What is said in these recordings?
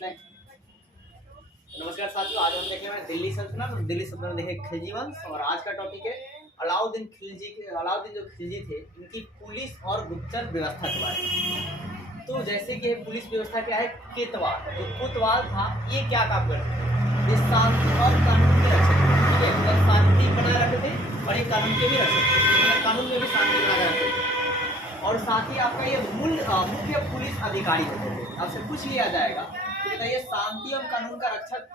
नहीं। नमस्कार साथियों, आज हम देखेंगे दिल्ली सल्तनत और दिल्ली सल्तनत देखे खिलजी वंश। और आज का टॉपिक है अलाउद्दीन खिलजी के। अलाउद्दीन जो खिलजी थे इनकी पुलिस और गुप्तचर व्यवस्था के बारे में। तो जैसे कि पुलिस व्यवस्था क्या है, केतवाल जो कोतवाल था, ये क्या काम करते थे, ये शांति और कानून के रक्षक थे। ठीक है, मतलब शांति बनाए रखते थे और ये कानून के भी रक्षक थे, मतलब कानून में भी शांति बनाए रखते थे। और साथ ही आपका ये मुख्य पुलिस अधिकारी होते थे। आपसे पूछ लिया जाएगा तो बताइए शांति एवं कानून का रक्षक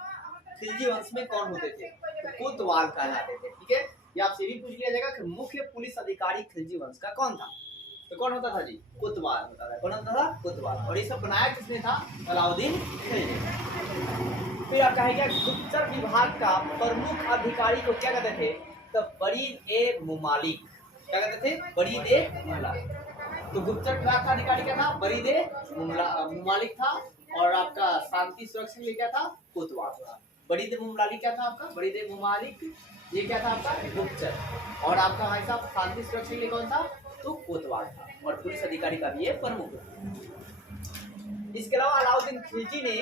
खिलजी वंश में कौन होते थे, तो कोतवाल कहलाते थे। ठीक है, ये आपसे भी पूछ लिया जाएगा कि मुख्य पुलिस अधिकारी खिलजी वंश का कौन था, तो कौन होता था जी, कोतवाल होता था। कौन होता था, कोतवाल। और ये सब बनाया किसने था, अलाउद्दीन खिलजी। फिर आप कहेंगे गुप्तचर विभाग का प्रमुख अधिकारी को क्या कहते थे, तो बरीद ए मुमालिक। क्या कहते थे, बरीद ए मुमालिक। तो गुप्तचर विभाग का अधिकारी क्या था, बरीद ए मुमालिक था। और आपका शांति सुरक्षा के लिए क्या था, कोतवाल था। बरीद ए मुमालिक क्या था आपका, बरीद ए मुमालिक ये क्या था आपका, गुप्तचर। और आपका भाई साहब शांति सुरक्षा के लिए कौन था, तो कोतवाल था। और पुलिस अधिकारी का भी ये प्रमुख था। इसके अलावा अलाउद्दीन खिलजी ने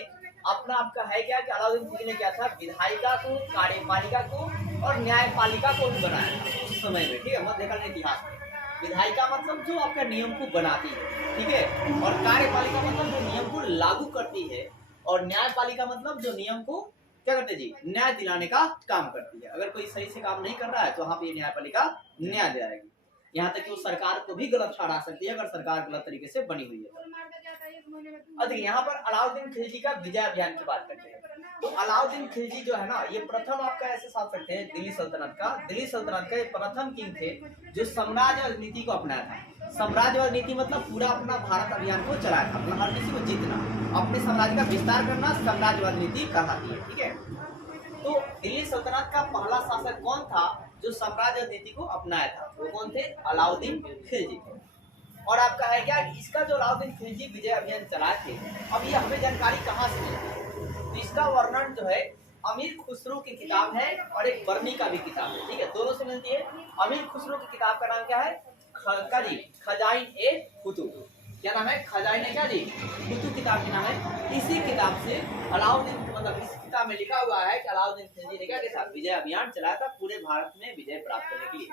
अपना आपका है क्या कि अलाउद्दीन खिलजी ने क्या था, विधायिका को, कार्यपालिका को और न्यायपालिका को भी बनाया था उस समय में। ठीक है, मध्यकालीन इतिहास में विधायिका मतलब जो आपका नियम को बनाती है, ठीक है, और कार्यपालिका मतलब जो नियम को लागू करती है, और न्यायपालिका मतलब जो नियम को क्या करते जी, न्याय दिलाने का काम करती है। अगर कोई सही से काम नहीं कर रहा है तो वहां पे न्यायपालिका न्याय दिलाएगी। यहाँ तक कि वो सरकार को भी गलत ठहरा सकती है अगर सरकार गलत तरीके से बनी हुई है। अब यहाँ पर अलाउद्दीन खिलजी का विजय अभियान की बात करते हैं। तो अलाउद्दीन खिलजी जो है ना, ये प्रथम आपका ऐसे शासक थे दिल्ली सल्तनत का ये प्रथम किंग थे जो साम्राज्यवाद नीति को अपनाया था। साम्राज्यवाद नीति मतलब पूरा अपना भारत अभियान को चलाया था, मतलब हर किसी को जीतना, अपने साम्राज्य का विस्तार करना साम्राज्यवाद नीति कहलाती है। ठीक है, तो दिल्ली सल्तनत का पहला शासक कौन था जो साम्राज्यवाद नीति को अपनाया था, वो कौन थे, अलाउद्दीन खिलजी थे। और आपका है क्या, इसका जो अलाउद्दीन खिलजी विजय अभियान चलाए थे, अब ये हमें जानकारी कहाँ से मिली, तो इसका वर्णन जो है अमीर खुसरो की किताब है और एक बर्नी का भी किताब है। ठीक है, दोनों से मिलती है। अमीर खुसरो की किताब का नाम क्या है, खजाइन ए कुतुब। क्या नाम है, खजाइन क्या जी, कुतुब किताब का नाम है। इसी किताब से अलाउद्दीन, मतलब इस किताब में लिखा हुआ है कि अलाउद्दीन खिलजी ने क्या किया, विजय अभियान चलाया था पूरे भारत में विजय प्राप्त करने के लिए।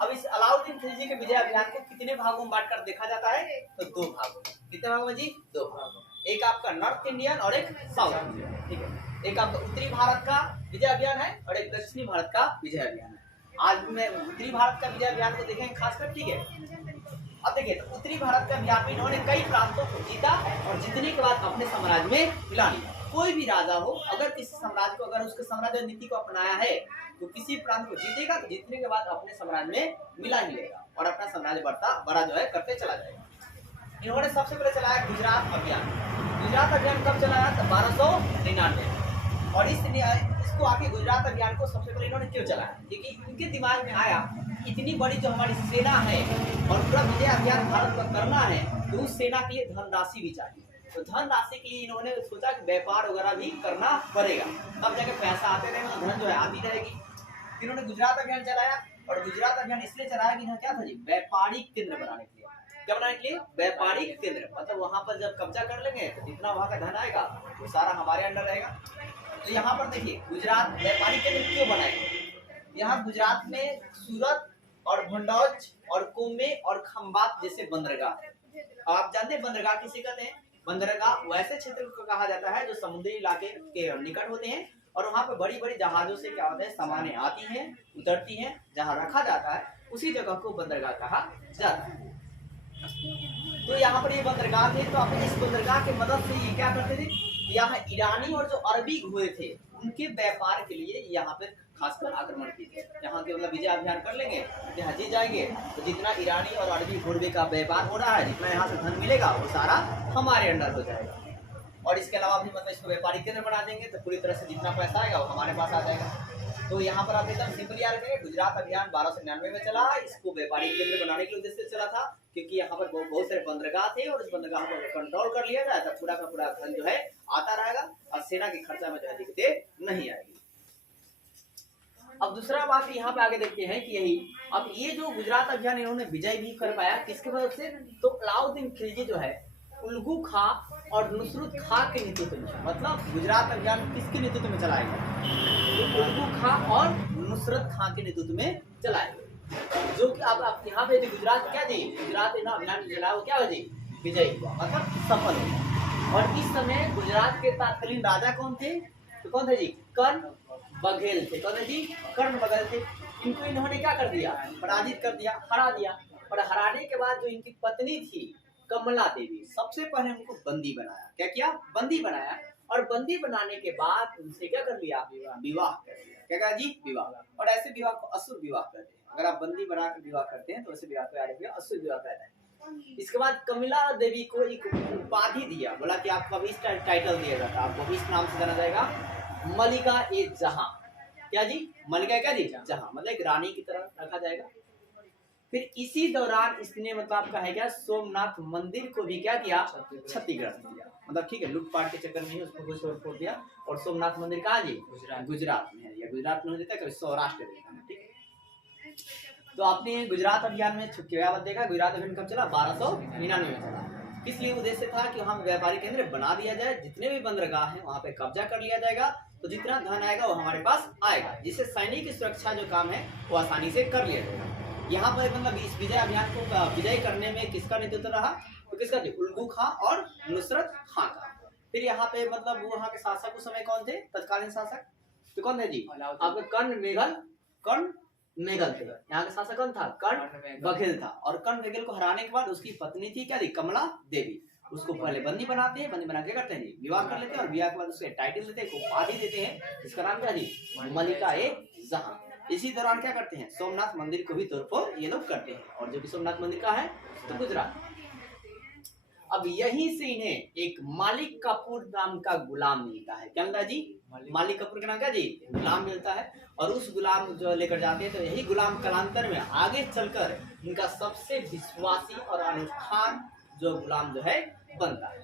अब इस अलाउद्दीन खिलजी के विजय अभियान को कितने भागों में बांटकर देखा जाता है, तो दो भागों में। कितने भागों में जी, दो भागों में। एक आपका नॉर्थ इंडियन और एक साउथ इंडियन। ठीक है, एक आपका उत्तरी भारत का विजय अभियान है और एक दक्षिणी भारत का विजय अभियान है। आज मैं उत्तरी भारत का विजय अभियान को देखेंगे खासकर। ठीक है, अब देखिए तो उत्तरी भारत का अभियान में इन्होंने कई प्रांतों को जीता और जीतने के बाद अपने साम्राज्य में मिला लिया। कोई भी राजा हो, अगर किसी साम्राज्य को, अगर उसके साम्राज्य नीति को अपनाया है तो किसी प्रांत को जीतेगा, तो जीतने के बाद अपने साम्राज्य में मिला ही लेगा और अपना साम्राज्य बड़ा जो है करते चला जाएगा। इन्होंने सबसे पहले चलाया गुजरात अभियान। गुजरात अभियान कब चलाया, तो 1299। और इसको आके गुजरात अभियान को सबसे पहले इन्होंने क्यों चलाया, क्योंकि उनके दिमाग में आया इतनी बड़ी जो हमारी सेना है और पूरा विजय अभियान भारत पर करना है, तो उस सेना के लिए धनराशि भी चाहिए। तो धनराशि के लिए इन्होंने सोचा कि व्यापार वगैरह भी करना पड़ेगा, तब जाके पैसा आते रहेगा, धन जो है आती रहेगी। इन्होंने गुजरात अभियान चलाया और गुजरात अभियान इसलिए चलाया कि क्या था जी, व्यापारिक केंद्र बनाने के लिए। क्या बनाने के लिए, व्यापारिक केंद्र, मतलब वहां पर जब कब्जा कर लेंगे तो जितना वहां का धन आएगा वो सारा हमारे अंडर रहेगा। तो यहाँ पर देखिए गुजरात व्यापारिक केंद्र क्यों बनाए, यहाँ गुजरात में सूरत और भंडौज और कुम्मे और खंबात जैसे बंदरगाह। आप जानते हैं बंदरगाह किसे कहते हैं, बंदरगाह वैसे क्षेत्र को कहा जाता है जो समुद्री इलाके के निकट होते हैं और वहाँ पे बड़ी बड़ी जहाजों से क्या होता है, सामानें आती हैं उतरती हैं, जहाँ रखा जाता है उसी जगह को बंदरगाह कहा जाता है। तो यहाँ पर ये बंदरगाह थे, तो आप इस बंदरगाह की मदद से ये क्या करते थे, यहाँ ईरानी और जो अरबी घोड़े थे उनके व्यापार के लिए यहाँ पे खासकर आक्रमण किए थे। यहाँ के मतलब विजय अभियान कर लेंगे, यहाँ जीत जाएंगे, तो जितना ईरानी और अरबी घोड़े का व्यापार हो रहा है, जितना यहाँ से धन मिलेगा वो सारा हमारे अंडर हो जाएगा। और इसके अलावा भी मतलब इसको व्यापारिक केंद्र बना देंगे तो पूरी तरह से जितना पैसा आएगा वो हमारे पास आ जाएगा। तो यहाँ पर आप एकदम सिंपल याद करें, गुजरात अभियान 1299 में चला, इसको व्यापारिक केंद्र बनाने के उद्देश्य से चला था, क्योंकि यहाँ पर बहुत सारे बंदरगाह थे और उस बंदरगाह पर कंट्रोल कर लिया जाए तो पूरा का पूरा धन जो है आता रहेगा और सेना के खर्चा में जो है दिक्कतें नहीं आएगी। अब दूसरा बात यहाँ पे आगे देखते हैं कि यही, अब ये जो गुजरात अभियान इन्होंने विजय भी कर पाया किसके वजह से, तो अलाउद्दीन खिलजी जो है उल्गू खां और नुसरत खां के नेतृत्व में, मतलब गुजरात अभियान किसके नेतृत्व में चलाया गया? तो उल्गू खां और नुसरत खां के नेतृत्व में चलाया गया, जो कि अब यहाँ पे गुजरात क्या जी, गुजरात अभियान चलाया वो क्या हो जी, विजयी हुआ, मतलब सफल हुआ। और इस समय गुजरात के तत्कालीन राजा कौन थे? तो कौन थे जी? कर्ण बघेल थे। कौन थे जी? कर्ण बघेल थे। इनको इन्होंने क्या कर दिया? पराजित कर दिया, हरा दिया। और हराने के बाद जो इनकी पत्नी थी कमला देवी, सबसे पहले उनको बंदी बनाया। क्या किया? बंदी बनाया। और बंदी बनाने के बाद उनसे क्या कर लिया? विवाह कर लिया। क्या कहा जी? विवाह। और ऐसे विवाह को असुर विवाह कहते हैं। अगर आप बंदी बनाकर विवाह करते हैं तो ऐसे विवाह को याद रखिएगा, असुर विवाह कहते हैं। इसके बाद कमला देवी को एक उपाधि दिया, बोला कि आपको अभी इस टाइटल दिया जाता है, आपको इस नाम से जाना जाएगा, मलिका ए जहां। क्या जी? मलिका क्या जी? जहां, मतलब एक रानी की तरह रखा जाएगा। फिर इसी दौरान इसने मतलब आपका है क्या, सोमनाथ मंदिर को भी क्या किया? क्षतिग्रस्त किया। मतलब ठीक है, लूटपाट के चक्कर में ही उसको कुछ छोड़ दिया। और सोमनाथ मंदिर कहाँ जी? गुजरात में है, या गुजरात में देता है, कभी सौराष्ट्र में देता है। ठीक है, तो आपने गुजरात अभियान में क्या देखा? गुजरात अभियान कब चला? 1299 में चला। किस लिए उद्देश्य था? कि वहाँ व्यापारिक केंद्र बना दिया जाए, जितने भी बंदरगाह हैं वहाँ पे कब्जा कर लिया जाएगा, तो जितना धन आएगा वो हमारे पास आएगा, जिससे सैनिक की सुरक्षा जो काम है वो आसानी से कर लिया जाएगा। यहाँ पर मतलब इस विजय अभियान को विजय करने में किसका नेतृत्व रहा? तो किसका? उल्गू खां और नुसरत खां का। फिर यहाँ पे मतलब वहाँ के शासक उस समय कौन थे? तत्कालीन शासक तो कौन थे जी? आपके कर्ण मेघल थे। यहाँ का शासक कौन था? कर्ण बघेल था। और कर्ण बघेल को हराने के बाद उसकी पत्नी थी क्या थी? कमला देवी। उसको पहले बंदी बनाते हैं, बंदी बना के करते हैं जी, विवाह कर लेते हैं, और विवाह के बाद उसके टाइटल देते हैं, उपाधि देते हैं, इसका नाम क्या जी? मलिका ए जहां। इसी दौरान क्या करते हैं? सोमनाथ मंदिर को भी तोड़फोड़ ये लोग करते हैं। और जो कि सोमनाथ मंदिर का है तो गुजरात। अब यहीं से इन्हें एक मालिक कपूर नाम का गुलाम मिलता है। क्या मिलता है जी? मालिक कपूर का नाम क्या जी? गुलाम मिलता है। और उस गुलाम जो लेकर जाते हैं, तो यही गुलाम कालांतर में आगे चलकर इनका सबसे विश्वासी और अनुष्ठान जो गुलाम जो है बनता है।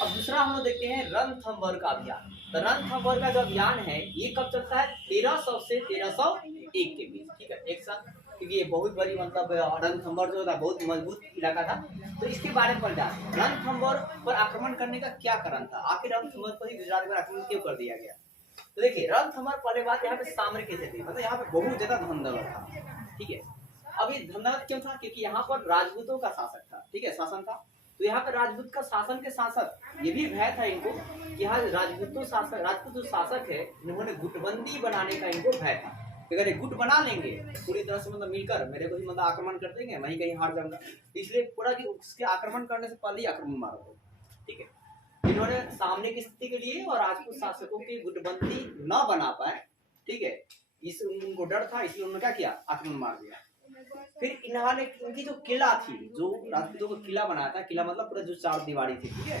अब दूसरा हम लोग देखते हैं रणथंभौर का अभियान। तो रणथंभौर का जो अभियान है ये कब चलता है? 1300 से 1301 के बीच। ठीक है, एक साथ, क्योंकि ये बहुत बड़ी मतलब रणथंभौर जो था बहुत मजबूत इलाका था। तो इसके बारे में पढ़ते हैं, रणथंभौर पर आक्रमण करने का क्या कारण था? आखिर रणथंभौर पर ही गुजरात पर आक्रमण क्यों कर दिया गया? तो देखिए, रणथंभौर पहले बात यहाँ पे सामरिक स्थिति, मतलब यहाँ पे बहुत ज्यादा धन दौलत था। ठीक है, अब ये धन दौलत क्यों था? क्योंकि यहाँ पर राजपूतों का शासक था। ठीक है, शासन था। तो यहाँ पर राजपूत का शासन के साथ साथ ये भी भय था इनको कि यहाँ राजपूत जो शासक है, इन्होंने गुटबंदी बनाने का इनको भय था। अगर ये गुट बना लेंगे पूरी तरह से, मतलब मिलकर मेरे को ही मतलब आक्रमण कर देंगे, वहीं कहीं हार जाऊंगा, इसलिए पूरा कि उसके आक्रमण करने से पहले ही आक्रमण मारो। ठीक है, इन्होंने सामने की स्थिति के लिए और राजपूत शासकों की गुटबंदी न बना पाए, ठीक है, इस उनको डर था, इसलिए उन्होंने क्या किया? आक्रमण मार दिया। फिर इन्होंने इनकी जो किला थी, जो राजपूतों को किला बनाया था, किला मतलब पूरा जो चार दीवारी थी। ठीक है,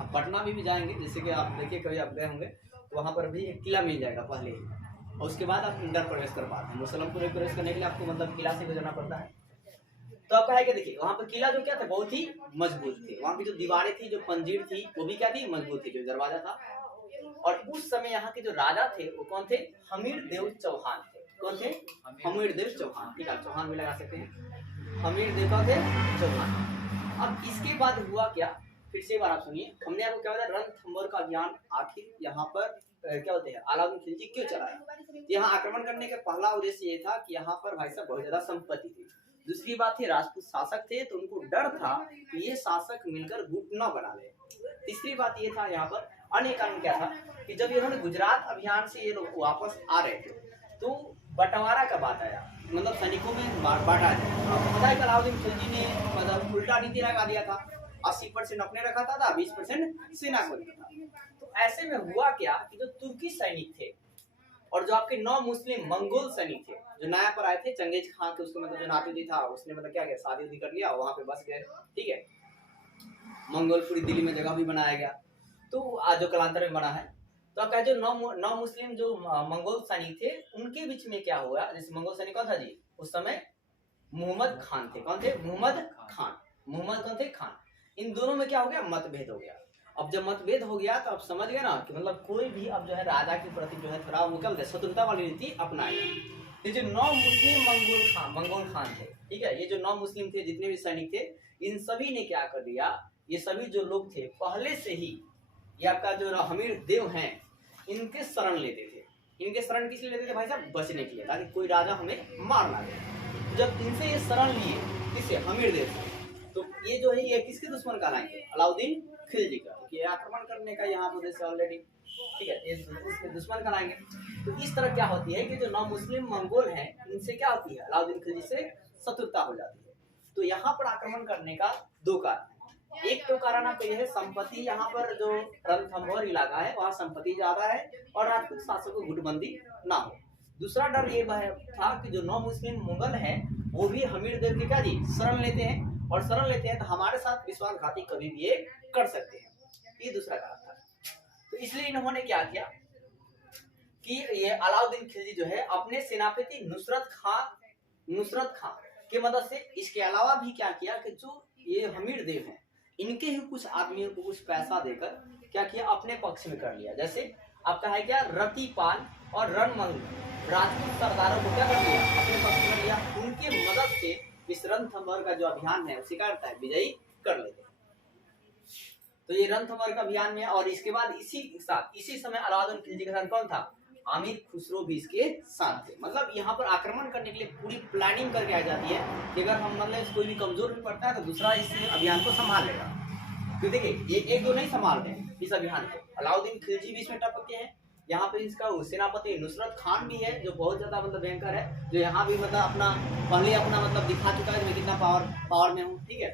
अब पटना में भी जाएंगे, जैसे कि आप देखिए कभी आप गए होंगे, तो वहाँ पर भी एक किला मिल जाएगा पहले ही, और उसके बाद आप अंदर प्रवेश कर पाते हैं। मुसलमपुर में प्रवेश करने के लिए आपको मतलब किला से गुजरना पड़ता है। तो आपका है कि देखिए वहाँ पर किला जो क्या था, बहुत ही मजबूत थी। वहाँ की जो दीवारें थी, जो पंजीर थी, वो भी क्या थी? मजबूत थी। जो दरवाजा था, और उस समय यहाँ के जो राजा थे वो कौन थे? हमीर देव चौहान थे। कौन थे? हमीर देव चौहान। ठीक है, चौहान भी लगा सकते हैं। हमीर देव कौन थे? चौहान। अब इसके बाद हुआ क्या? फिर से एक बार आप सुनिए, हमने आपको क्या बताया? रणथंभौर का अभियान आखिर यहाँ पर क्या होते हैं? अलाउद्दीन खिलजी क्यों चलाया? यहाँ आक्रमण करने का पहला उद्देश्य ये था कि यहाँ पर भाई साहब बहुत ज्यादा संपत्ति थी। दूसरी बात थी, राजपूत शासक थे, तो उनको डर था कि ये शासक मिलकर गुट न बना ले। तीसरी बात ये था, यहाँ पर अन्य कारण क्या था कि जब इन्होंने गुजरात अभियान से ये लोग वापस आ रहे थे, तो बंटवारा का बात आया, मतलब सैनिकों में बांटा जाए। पता है अलाउद्दीन खिलजी ने मतलब उल्टा नीति लगा दिया था, 80% अपने रखा था, 20% सेना को रखा था। तो ऐसे में हुआ क्या कि जो तुर्की सैनिक थे और जो आपके 9 मुस्लिम मंगोल सैनिक थे, जो नया पर आए थे, चंगेज खान के उसको मतलब जो नाटुदी था, उसने मतलब क्या किया? शादी कर लिया, वहां पे बस गए। ठीक है, मंगोल पूरी दिल्ली में जगह भी बनाया गया, तो आज जो कालांतर में बना है। तो आपका जो नौ मुस्लिम जो मंगोल सैनिक थे, उनके बीच में क्या हुआ? जैसे मंगोल सैनिक कौन था जी? उस समय मोहम्मद खान थे। कौन थे? मोहम्मद खान। मोहम्मद कौन थे? खान। इन दोनों में क्या हो गया? मतभेद हो गया। अब जब मतभेद हो गया तो आप समझ गए ना कि मतलब कोई भी अब जो है राजा के प्रति जो है थोड़ा वो क्या बोलते हैं, शत्रुता वाली नीति अपनाएगा। ये जो 9 मुस्लिम मंगोल खान थे, ठीक है, ये जो 9 मुस्लिम थे, जितने भी सैनिक थे, इन सभी ने क्या कर दिया, ये सभी जो लोग थे पहले से ही ये आपका जो हमीर देव हैं इनके शरण लेते थे। इनके शरण किस लिए लेते थे भाई साहब? बचने के लिए, ताकि कोई राजा हमें मार ना दे। जब इनसे ये शरण लिए किससे? हमीर देव से, तो ये जो है ये किसके दुश्मन कहलाएंगे? अलाउद्दीन खिलजी का। ये आक्रमण करने का यहाँ उद्देश्य ऑलरेडी, ठीक है, इसके दुश्मन कहलाएंगे। तो इस तरह क्या होती है कि जो नॉन मुस्लिम मंगोल हैं इनसे क्या होती है? अलाउद्दीन खिलजी से शत्रुता हो जाती है। तो यहाँ पर आक्रमण करने का दो कारण, एक तो कारण आपका यह है संपत्ति, यहाँ पर जो रणथंभौर इलाका है वहाँ संपत्ति ज्यादा है और राजपूत शासकों को गुटबंदी ना हो। दूसरा डर ये था कि जो नौ मुस्लिम मुगल हैं वो भी हमीर देव के क्या जी शरण लेते हैं, और शरण लेते हैं तो हमारे साथ विश्वासघाती कभी भी ये कर सकते हैं। ये दूसरा कारण था। तो इसलिए इन्होंने क्या किया कि ये अलाउद्दीन खिलजी जो है अपने सेनापति नुसरत खां के मदद से, इसके अलावा भी क्या किया कि जो ये हमीर देव हैं इनके ही कुछ आदमियों को कुछ पैसा देकर क्या किया, अपने पक्ष में कर लिया। जैसे आपका है क्या, रतिपाल और रणमल राजपूत सरदारों को क्या कर लिया, अपने पक्ष में लिया। उनके मदद से इस रणथंभौर का जो अभियान है उसे क्या करता है, विजयी कर लेते हैं। तो ये रणथंभौर का अभियान में, और इसके बाद इसी समय अलाउद्दीन खिलजी के साथ कौन था, आमिर खुसरो भी इसके साथ थे। मतलब यहाँ पर आक्रमण करने के लिए पूरी प्लानिंग करके आ जाती है कि अगर हम मतलब कोई भी कमजोर भी पड़ता है तो दूसरा इस अभियान को संभाल लेगा। तो देखिए एक दो नहीं संभालते हैं इस अभियान को, अलाउद्दीन खिलजी भी इसमें टपके हैं। यहाँ पे इसका सेनापति नुसरत खान भी है जो बहुत ज्यादा मतलब भयंकर है, जो यहाँ भी मतलब अपना पहले अपना मतलब दिखा चुका है मैं कितना पावर में हूँ, ठीक है।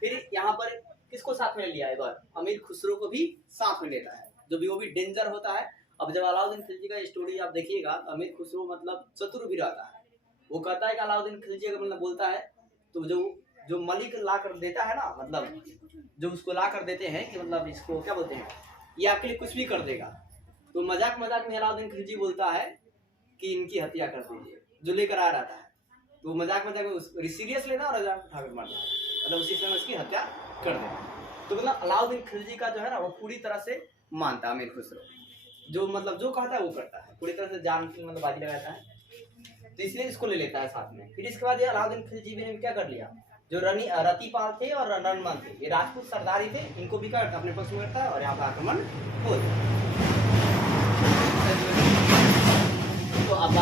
फिर यहाँ पर किसको साथ में लिया, एक बार अमीर खुसरो को भी साथ में लेता है, जो भी वो भी डेंजर होता है। अब जब अलाउद्दीन खिलजी का स्टोरी आप देखिएगा तो अमीर खुसरो मतलब चतुर भी रहता है। वो कहता है कि अलाउद्दीन खिलजी अगर मतलब बोलता है तो जो मलिक ला कर देता है ना, मतलब जो उसको ला कर देते हैं कि मतलब इसको क्या बोलते हैं, ये आपके लिए कुछ भी कर देगा। तो मजाक में अलाउद्दीन खिलजी बोलता है कि इनकी हत्या कर दीजिए, जो लेकर आ रहा है। तो मजाक में सीरियस लेना और मजाक उठाकर मार देता, मतलब उसी समय उसकी हत्या कर देता। तो मतलब अलाउद्दीन खिलजी का जो है ना वो पूरी तरह से मानता है अमीर खुसरो, जो मतलब जो कहता है वो करता है, पूरी तरह से जान की मतलब बाजी लगाता है। तो इसलिए इसको ले लेता है साथ में। फिर इसके बाद ये अलाउद्दीन खिलजी ने क्या कर लिया, जो रतिपाल थे और रणमल थे, ये राजपूत सरदार ही थे, इनको भी करता अपने पक्ष में करता है और यहाँ पर आक्रमण हो जाता है। तो अब